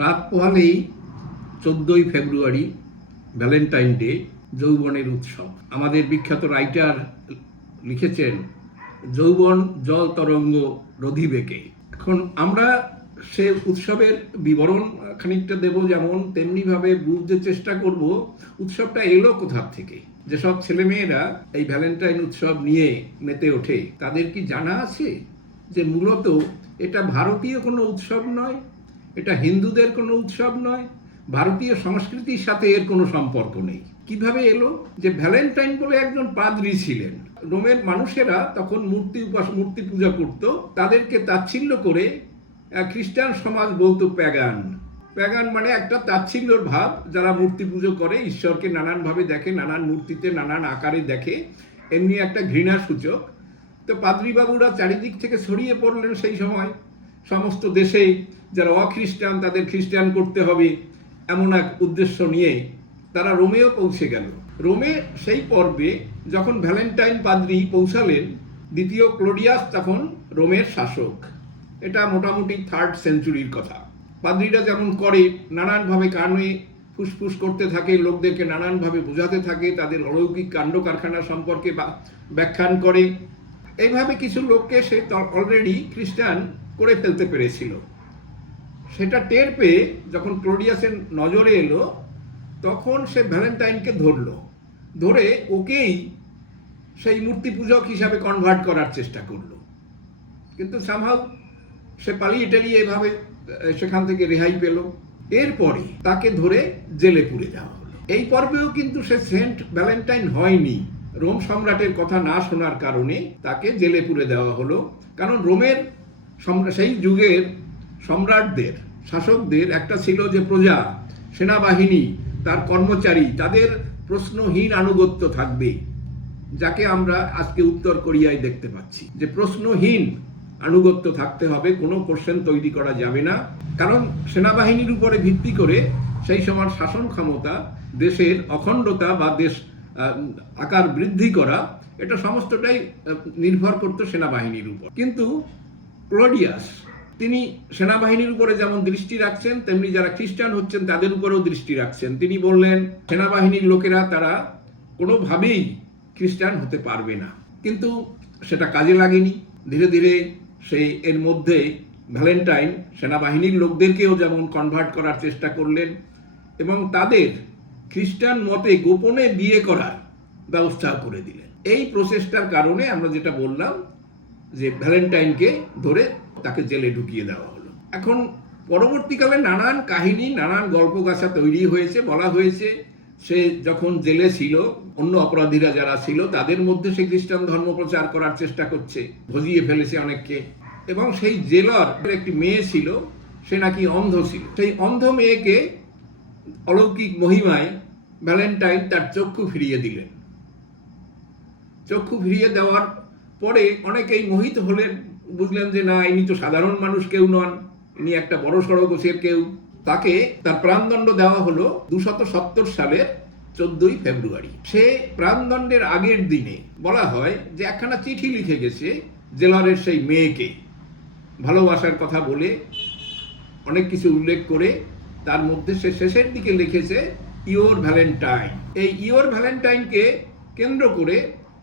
রাত পোহালেই চোদ্দোই ফেব্রুয়ারি, Valentine day, যৌবনের উৎসব। আমাদের বিখ্যাত রাইটার লিখেছেন, যৌবন জল তরঙ্গ রধিবেকে এখন আমরা সে উৎসবের বিবরণ খানিকটা দেব যেমন তেমনিভাবে বুঝতে চেষ্টা করব উৎসবটা এলো কোথার থেকে। যেসব ছেলেমেয়েরা এই ভ্যালেন্টাইন উৎসব নিয়ে মেতে ওঠে, তাদের কি জানা আছে যে মূলত এটা ভারতীয় কোনো উৎসব নয়? এটা হিন্দুদের কোনো উৎসব নয়, ভারতীয় সংস্কৃতির সাথে এর কোনো সম্পর্ক নেই। কীভাবে এলো? যে ভ্যালেন্টাইন বলে একজন পাদ্রী ছিলেন। রোমের মানুষেরা তখন মূর্তি উপাস, মূর্তি পূজা করত। তাদেরকে তাচ্ছিল্য করে খ্রিস্টান সমাজ বলতো প্যাগান। প্যাগান মানে একটা তাচ্ছিল্যর ভাব। যারা মূর্তি পুজো করে, ঈশ্বরকে নানানভাবে দেখে, নানান মূর্তিতে, নানান আকারে দেখে। এমনি একটা ঘৃণা সূচক। তো পাদ্রীবাবুরা চারিদিক থেকে ছড়িয়ে পড়লেন সেই সময়। সমস্ত দেশে যারা অখ্রিস্টান, তাদের খ্রিস্টান করতে হবে এমন এক উদ্দেশ্য নিয়ে তারা রোমেও পৌঁছে গেল। রোমে সেই পর্বে যখন ভ্যালেন্টাইন পাদ্রি পৌঁছালেন, দ্বিতীয় ক্লোডিয়াস তখন রোমের শাসক। এটা মোটামুটি থার্ড সেঞ্চুরির কথা। পাদ্রীরা যেমন করে, নানানভাবে কানে ফুসফুস করতে থাকে, লোকদেরকে নানানভাবে বোঝাতে থাকে, তাদের অলৌকিক কাণ্ড কারখানা সম্পর্কে ব্যাখ্যান করে। এইভাবে কিছু লোককে সে অলরেডি খ্রিস্টান করে ফেলতে পেরেছিল। সেটা টের পেয়ে যখন ক্লোডিয়াসের নজরে এলো, তখন সে ভ্যালেন্টাইনকে ধরলো। ধরে ওকেই সেই মূর্তি পূজক হিসাবে কনভার্ট করার চেষ্টা করল। কিন্তু সামহাও সে পালিয়ে টালিয়ে এভাবে সেখান থেকে রেহাই পেল। এরপরে তাকে ধরে জেলে পুরে দেওয়া হলো। এই পর্বেও কিন্তু সে সেন্ট ভ্যালেন্টাইন হয়নি। রোম সম্রাটের কথা না শোনার কারণে তাকে জেলে পুরে দেওয়া হলো। কারণ রোমের সেই যুগের সম্রাটদের, শাসকদের একটা ছিল যে প্রজা, সেনাবাহিনী, তার কর্মচারী, তাদের প্রশ্নহীন আনুগত্য থাকবে, যাকে আমরা আজকে উত্তর কোরিয়ায় দেখতে পাচ্ছি। যে প্রশ্নহীন আনুগত্য থাকতে হবে, কোনো কোশ্চেন তৈরি করা যাবে না। কারণ সেনাবাহিনীর উপরে ভিত্তি করে সেই সময় শাসন ক্ষমতা দেশের অখণ্ডতা বা দেশ আকার বৃদ্ধি করা, এটা সমস্তটাই নির্ভর করতো সেনাবাহিনীর উপর। কিন্তু ক্লোডিয়াস তিনি সেনাবাহিনীর উপরে যেমন দৃষ্টি রাখছেন, তেমনি যারা খ্রিস্টান হচ্ছেন তাদের উপরেও দৃষ্টি রাখছেন। তিনি বললেন, সেনাবাহিনীর লোকেরা তারা কোনোভাবেই খ্রিস্টান হতে পারবে না। কিন্তু সেটা কাজে লাগেনি। ধীরে ধীরে সেই এর মধ্যে ভ্যালেন্টাইন সেনাবাহিনীর লোকদেরকেও যেমন কনভার্ট করার চেষ্টা করলেন এবং তাদের খ্রিস্টান মতে গোপনে বিয়ে করার ব্যবস্থা করে দিলেন। এই প্রচেষ্টার কারণে আমরা যেটা বললাম যে ভ্যালেন্টাইনকে ধরে তাকে জেলে ঢুকিয়ে দেওয়া হলো। এখন পরবর্তীকালে নানান কাহিনী, নানান গল্প গাছা তৈরি হয়েছে, বলা হয়েছে। সে যখন জেলে ছিল, অন্য অপরাধীরা যারা ছিল, তাদের মধ্যে সে খ্রিস্টান ধর্ম প্রচার করার চেষ্টা করছে, ভজিয়ে ফেলেছে অনেককে। এবং সেই জেলার একটি মেয়ে ছিল, সে নাকি অন্ধ ছিল। সেই অন্ধ মেয়েকে অলৌকিক মহিমায় ভ্যালেন্টাইন তার চক্ষু ফিরিয়ে দিলেন। চক্ষু ফিরিয়ে দেওয়ার পরে অনেকেই মোহিত হলেন বুঝলেন যে না, ইনি তো সাধারণ মানুষ, কেউ নন। ইনি একটা বড় সড়ো গোছের কেউ। তাকে তার প্রাণদণ্ড দেওয়া হলো দুশত সত্তর সালের চোদ্দই ফেব্রুয়ারি। সে প্রাণদণ্ডের আগের দিনে বলা হয় যে একখানা চিঠি লিখে গেছে জেলারের সেই মেয়েকে। ভালোবাসার কথা বলে অনেক কিছু উল্লেখ করে তার মধ্যে সে শেষের দিকে লিখেছে ইওর ভ্যালেন্টাইন এই ইওর ভ্যালেন্টাইনকে কেন্দ্র করে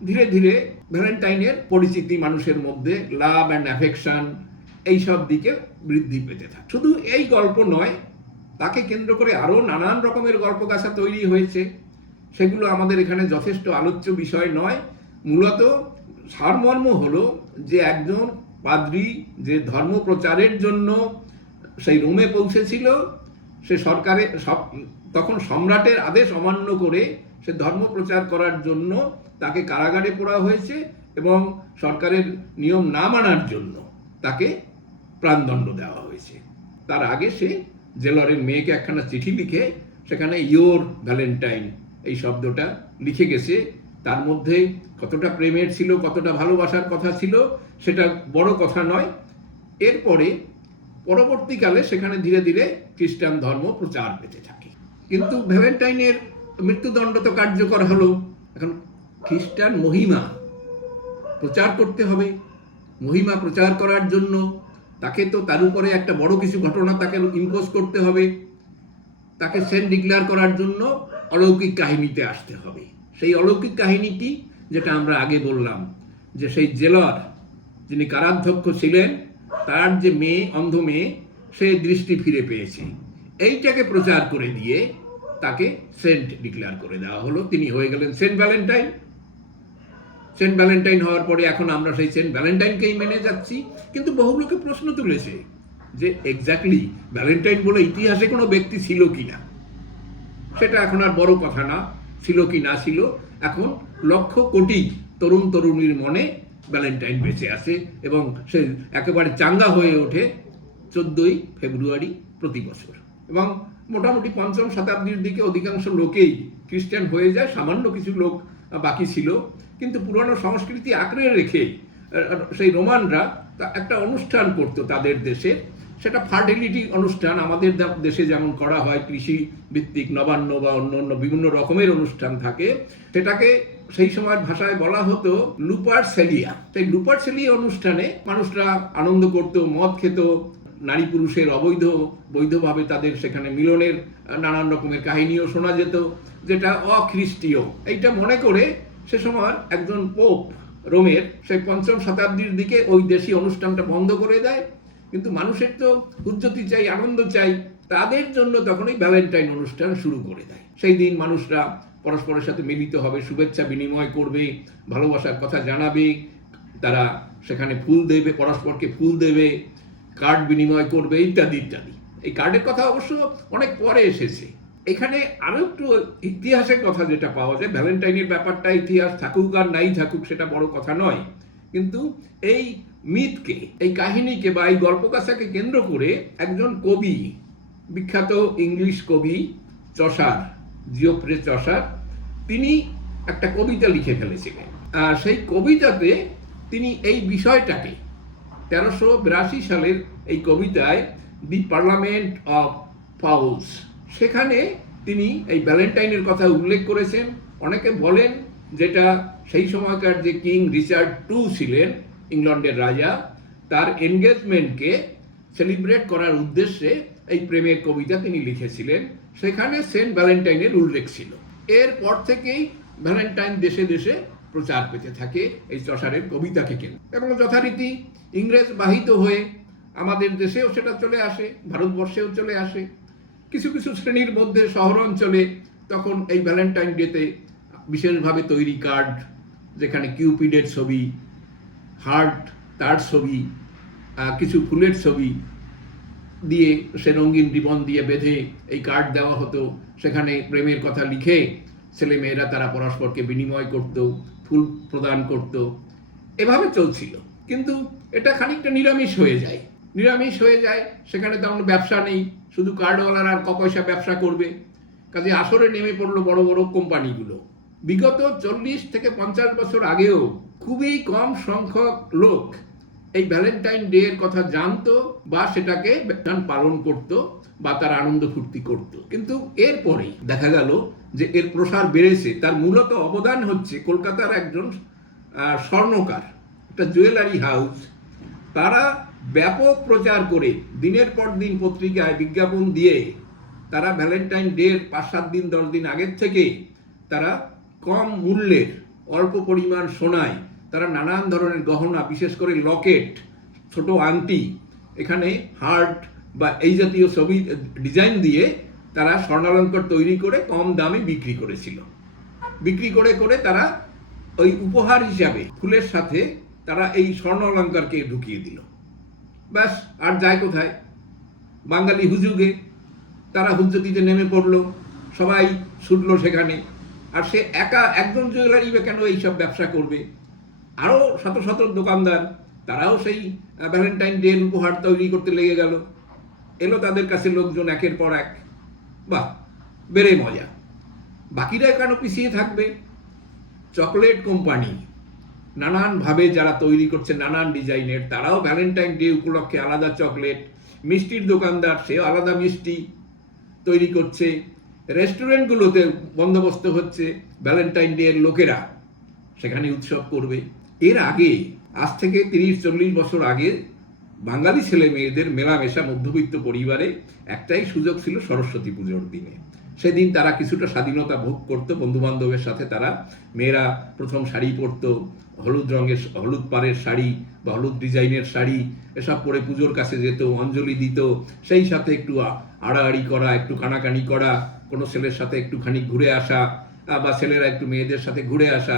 ধীরে ধীরে ভ্যালেন্টাইনের পরিচিতি মানুষের মধ্যে লাভ অ্যান্ড অ্যাফেকশন এইসব দিকে বৃদ্ধি পেতে থাকে। শুধু এই গল্প নয়, তাকে কেন্দ্র করে আরও নানান রকমের গল্প গাছা তৈরি হয়েছে। সেগুলো আমাদের এখানে যথেষ্ট আলোচ্য বিষয় নয়। মূলত সারমর্ম হলো যে একজন পাদ্রী যে ধর্ম প্রচারের জন্য সেই রোমে পৌঁছেছিল, সে সরকারের সব তখন সম্রাটের আদেশ অমান্য করে সে ধর্ম প্রচার করার জন্য তাকে কারাগারে পোড়া হয়েছে এবং সরকারের নিয়ম না মানার জন্য তাকে প্রাণদণ্ড দেওয়া হয়েছে। তার আগে সে জেলরের মেয়েকে একখানা চিঠি লিখে সেখানে ইয়োর ভ্যালেন্টাইন এই শব্দটা লিখে গেছে। তার মধ্যে কতটা প্রেমের ছিল, কতটা ভালোবাসার কথা ছিল, সেটা বড় কথা নয়। এরপরে পরবর্তীকালে সেখানে ধীরে ধীরে খ্রিস্টান ধর্ম প্রচার পেতে থাকে। কিন্তু ভ্যালেন্টাইনের মৃত্যুদণ্ড তো কার্যকর হলো। এখন খ্রিস্টান মহিমা প্রচার করতে হবে। মহিমা প্রচার করার জন্য তাকে তো তার উপরে একটা বড় কিছু ঘটনা তাকে ইম্পোজ করতে হবে। তাকে সেন্ট ডিক্লেয়ার করার জন্য অলৌকিক কাহিনীতে আসতে হবে। সেই অলৌকিক কাহিনীটি যেটা আমরা আগে বললাম, যে সেই জেলার যিনি কারাধ্যক্ষ ছিলেন, তার যে মেয়ে, অন্ধ মেয়ে, সে দৃষ্টি ফিরে পেয়েছে। এইটাকে প্রচার করে দিয়ে তাকে সেন্ট ডিক্লেয়ার করে দেওয়া হলো। তিনি হয়ে গেলেন সেন্ট ভ্যালেন্টাইন। সেন্ট ভ্যালেন্টাইন হওয়ার পরে এখন আমরা সেই সেন্ট ভ্যালেন্টাইনকেই মেনে যাচ্ছি। কিন্তু বহু লোকে প্রশ্ন তুলেছে যে এক্স্যাক্টলি ভ্যালেন্টাইন বলে ইতিহাসে কোনো ব্যক্তি ছিল কি না? সেটা এখন আর বড় কথা না, ছিল কি না ছিল। এখন লক্ষ কোটি তরুণ তরুণীর মনে ভ্যালেন্টাইন বেঁচে আছে এবং সে একেবারে চাঙ্গা হয়ে ওঠে চোদ্দই ফেব্রুয়ারি প্রতি বছর। এবং মোটামুটি পঞ্চম শতাব্দীর দিকে অধিকাংশ লোকেই খ্রিস্টান হয়ে যায়, সামান্য কিছু লোক বাকি ছিল। কিন্তু পুরনো সংস্কৃতি আঁকড়ে রেখে সেই রোমানরা একটা অনুষ্ঠান করতো তাদের দেশে। সেটা ফার্টিলিটি অনুষ্ঠান, আমাদের দেশে যেমন করা হয়, কৃষি ভিত্তিক নবান্ন বা অন্য অন্য বিভিন্ন রকমের অনুষ্ঠান থাকে। সেটাকে সেই সময়ের ভাষায় বলা হতো লুপার সেলিয়া সেই লুপার সেলিয়া অনুষ্ঠানে মানুষরা আনন্দ করত, মদ খেত নারী পুরুষের অবৈধ, বৈধভাবে তাদের সেখানে মিলনের নানান রকমের কাহিনীও শোনা যেত, যেটা অখ্রিস্টীয়। এইটা মনে করে সে সময় একজন পোপ রোমের সেই পঞ্চম শতাব্দীর দিকে ওই দেশি অনুষ্ঠানটা বন্ধ করে দেয়। কিন্তু মানুষের তো উজ্জ্বতি চাই, আনন্দ চাই, তাদের জন্য তখনই ভ্যালেন্টাইন অনুষ্ঠান শুরু করে দেয়। সেই দিন মানুষরা পরস্পরের সাথে মিলিত হবে, শুভেচ্ছা বিনিময় করবে, ভালোবাসার কথা জানাবে, তারা সেখানে ফুল দেবে, পরস্পরকে ফুল দেবে কার্ড বিনিময় করবে, ইত্যাদি ইত্যাদি। এই কার্ডের কথা অবশ্য অনেক পরে এসেছে। এখানে আরও একটু ইতিহাসের কথা যেটা পাওয়া যায় ভ্যালেন্টাইনের ব্যাপারটা ইতিহাস থাকুক আর নাই থাকুক সেটা বড় কথা নয়। কিন্তু এই মিথকে, এই কাহিনীকে বা এই গল্পকাছাকে কেন্দ্র করে একজন কবি, বিখ্যাত ইংলিশ কবি চষার, জিওফ্রে চষার, তিনি একটা কবিতা লিখে ফেলেছিলেন। আর সেই কবিতাতে তিনি এই বিষয়টাকে তেরোশো বিরাশি সালের এই কবিতায় দি পার্লামেন্ট অফ ফাউলস সেখানে তিনি এই ভ্যালেন্টাইনের কথা উল্লেখ করেছেন। অনেকে বলেন যেটা সেই সময়কার যে কিং রিচার্ড টু ছিলেন ইংল্যান্ডের রাজা, তার এনগেজমেন্টকে সেলিব্রেট করার উদ্দেশ্যে এই প্রেমের কবিতা তিনি লিখেছিলেন। সেখানে সেন্ট ভ্যালেন্টাইনের উল্লেখ ছিল। এরপর থেকেই ভ্যালেন্টাইন দেশে দেশে প্রচার পেতে থাকে এই চষারের কবিতাকে কেন্দ্র। এবং যথারীতি ইংরেজ বাহিত হয়ে আমাদের দেশেও সেটা চলে আসে, ভারতবর্ষেও চলে আসে। কিছু কিছু শ্রেণির মধ্যে শহর অঞ্চলে তখন এই ভ্যালেন্টাইন ডেতে বিশেষভাবে তৈরি কার্ড যেখানে কিউপিডের ছবি হার্ট তার ছবি কিছু ফুলের ছবি দিয়ে সে রঙিন রিবন দিয়ে বেঁধে এই কার্ড দেওয়া হতো। সেখানে প্রেমের কথা লিখে ছেলে মেয়েরা তারা পরস্পরকে বিনিময় করত। ফুল প্রদান করত। এভাবে চলছিল। কিন্তু এটা খানিকটা নিরামিষ হয়ে যায়। নিরামিষ হয়ে যায়, সেখানে তেমন ব্যবসা নেই। শুধু কার্ডওয়ালারা আর ক পয়সা ব্যবসা করবে। কাজে আসরে নেমে পড়ল বড় বড় কোম্পানিগুলো। বিগত চল্লিশ থেকে পঞ্চাশ বছর আগেও খুবই কম সংখ্যক লোক এই ভ্যালেন্টাইন ডে এর কথা জানতো বা সেটাকে পালন করত বা তার আনন্দ ফুর্তি করত। কিন্তু এরপরেই দেখা গেল যে এর প্রসার বেড়েছে, তার মূলত অবদান হচ্ছে কলকাতার একজন স্বর্ণকার, একটা জুয়েলারি হাউস। তারা ব্যাপক প্রচার করে, দিনের পর দিন পত্রিকায় বিজ্ঞাপন দিয়ে, তারা ভ্যালেন্টাইন ডে এর পাঁচ সাত দিন, দশ দিন আগের থেকে তারা কম মূল্যের, অল্প পরিমাণ সোনায়, তারা নানান ধরনের গহনা, বিশেষ করে লকেট, ছোট আংটি, এখানে হার্ট বা এই জাতীয় ছবি ডিজাইন দিয়ে তারা স্বর্ণালঙ্কার তৈরি করে কম দামে বিক্রি করেছিল। বিক্রি করে করে তারা ওই উপহার হিসাবে ফুলের সাথে তারা এই স্বর্ণ অলঙ্কারকে ঢুকিয়ে দিল। ব্যাস, আর যায় কোথায়? বাঙালি হুজুগে, তারা হুজ্জতিতে নেমে পড়ল, সবাই ছুটলো সেখানে। আর সে একা একজন জুয়েলারি কেন এইসব ব্যবসা করবে? আরও শত শত দোকানদার, তারাও সেই ভ্যালেন্টাইন ডে উপহার তৈরি করতে লেগে গেল। এলো তাদের কাছে লোকজন একের পর এক। বাহ, বেড়ে মজা। বাকিরা কেন পিছিয়ে থাকবে? Chocolate company. নানানভাবে যারা তৈরি করছে নানান ডিজাইনের, তারাও ভ্যালেন্টাইন ডে উপলক্ষে আলাদা চকলেট। মিষ্টির দোকানদার, সেও আলাদা মিষ্টি তৈরি করছে। রেস্টুরেন্টগুলোতে বন্দোবস্ত হচ্ছে ভ্যালেন্টাইন ডে এর লোকেরা। সেখানে উৎসব করবে। এর আগে, আজ থেকে তিরিশ চল্লিশ বছর আগে বাঙালি ছেলে মেয়েদের মেলামেশা মধ্যবিত্ত পরিবারে একটাই সুযোগ ছিল সরস্বতী পুজোর দিনে। সেদিন তারা কিছুটা স্বাধীনতা ভোগ করতো বন্ধু বান্ধবের সাথে তারা মেয়েরা প্রথম শাড়ি পরতো, হলুদ রঙের, হলুদ পাড়ের শাড়ি বা হলুদ ডিজাইনের শাড়ি, এসব পরে পুজোর কাছে যেত, অঞ্জলি দিত। সেই সাথে একটু আড়াআড়ি করা, একটু কানাকানি করা, কোনো ছেলের সাথে একটুখানি ঘুরে আসা বা ছেলেরা একটু মেয়েদের সাথে ঘুরে আসা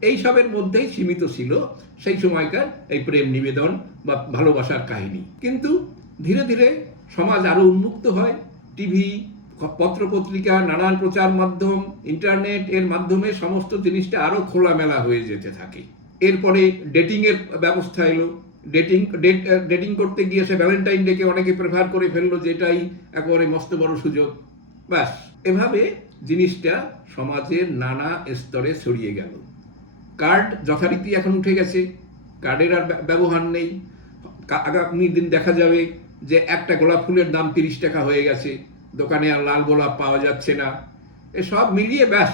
এইসবের মধ্যেই সীমিত ছিল সেই সময়কার এই প্রেম নিবেদন বা ভালোবাসার কাহিনী। কিন্তু ধীরে ধীরে সমাজ আরও উন্মুক্ত হয়। টিভি, পত্রপত্রিকা, নানান প্রচার মাধ্যম, ইন্টারনেট এর মাধ্যমে সমস্ত জিনিসটা আরও খোলামেলা হয়ে যেতে থাকে। এরপরে ডেটিং এর ব্যবস্থা এলো। ডেটিং ডেট ডেটিং করতে গিয়ে সে ভ্যালেন্টাইন ডেকে অনেকে প্রেফার করে ফেলল যেটাই একেবারে মস্ত বড় সুযোগ। ব্যাস, এভাবে জিনিসটা সমাজের নানা স্তরে ছড়িয়ে গেল। কার্ড যথারীতি এখন উঠে গেছে। কার্ডের আর ব্য- ব্যবহার নেই। আগামী দিন দেখা যাবে যে একটা গোলাপ ফুলের দাম তিরিশ টাকা হয়ে গেছে। দোকানে আর লাল গোলাপ পাওয়া যাচ্ছে না। এসব মিলিয়ে ব্যাস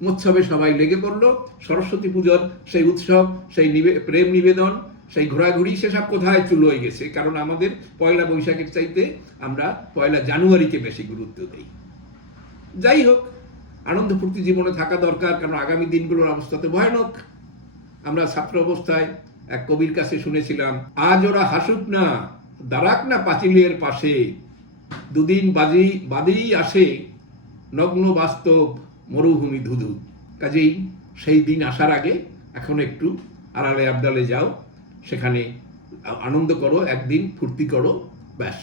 উৎসবে সবাই লেগে পড়ল। সরস্বতী পুজোর সেই উৎসব, সেই নিবে- প্রেম নিবেদন, সেই ঘোরাঘুরি, সেসব কোথায় চুলোয় গেছে? কারণ আমাদের পয়লা বৈশাখের চাইতে আমরা পয়লা জানুয়ারিকে বেশি গুরুত্ব দিই। যাই হোক আনন্দ ফুর্তি জীবনে থাকা দরকার, কারণ আগামী দিনগুলোর অবস্থা তো ভয়ানক। আমরা ছাত্র অবস্থায় এক কবির কাছে শুনেছিলাম, আজ ওরা হাসুক না, দাঁড়াক না পাঁচিলের পাশে। দুদিন বাজি, বাদেই আসে নগ্ন বাস্তব মরুভূমি ধুধু। কাজেই সেই দিন আসার আগে এখন একটু আড়ালে আবডালে যাও, সেখানে আনন্দ করো, একদিন ফুর্তি করো, ব্যাস।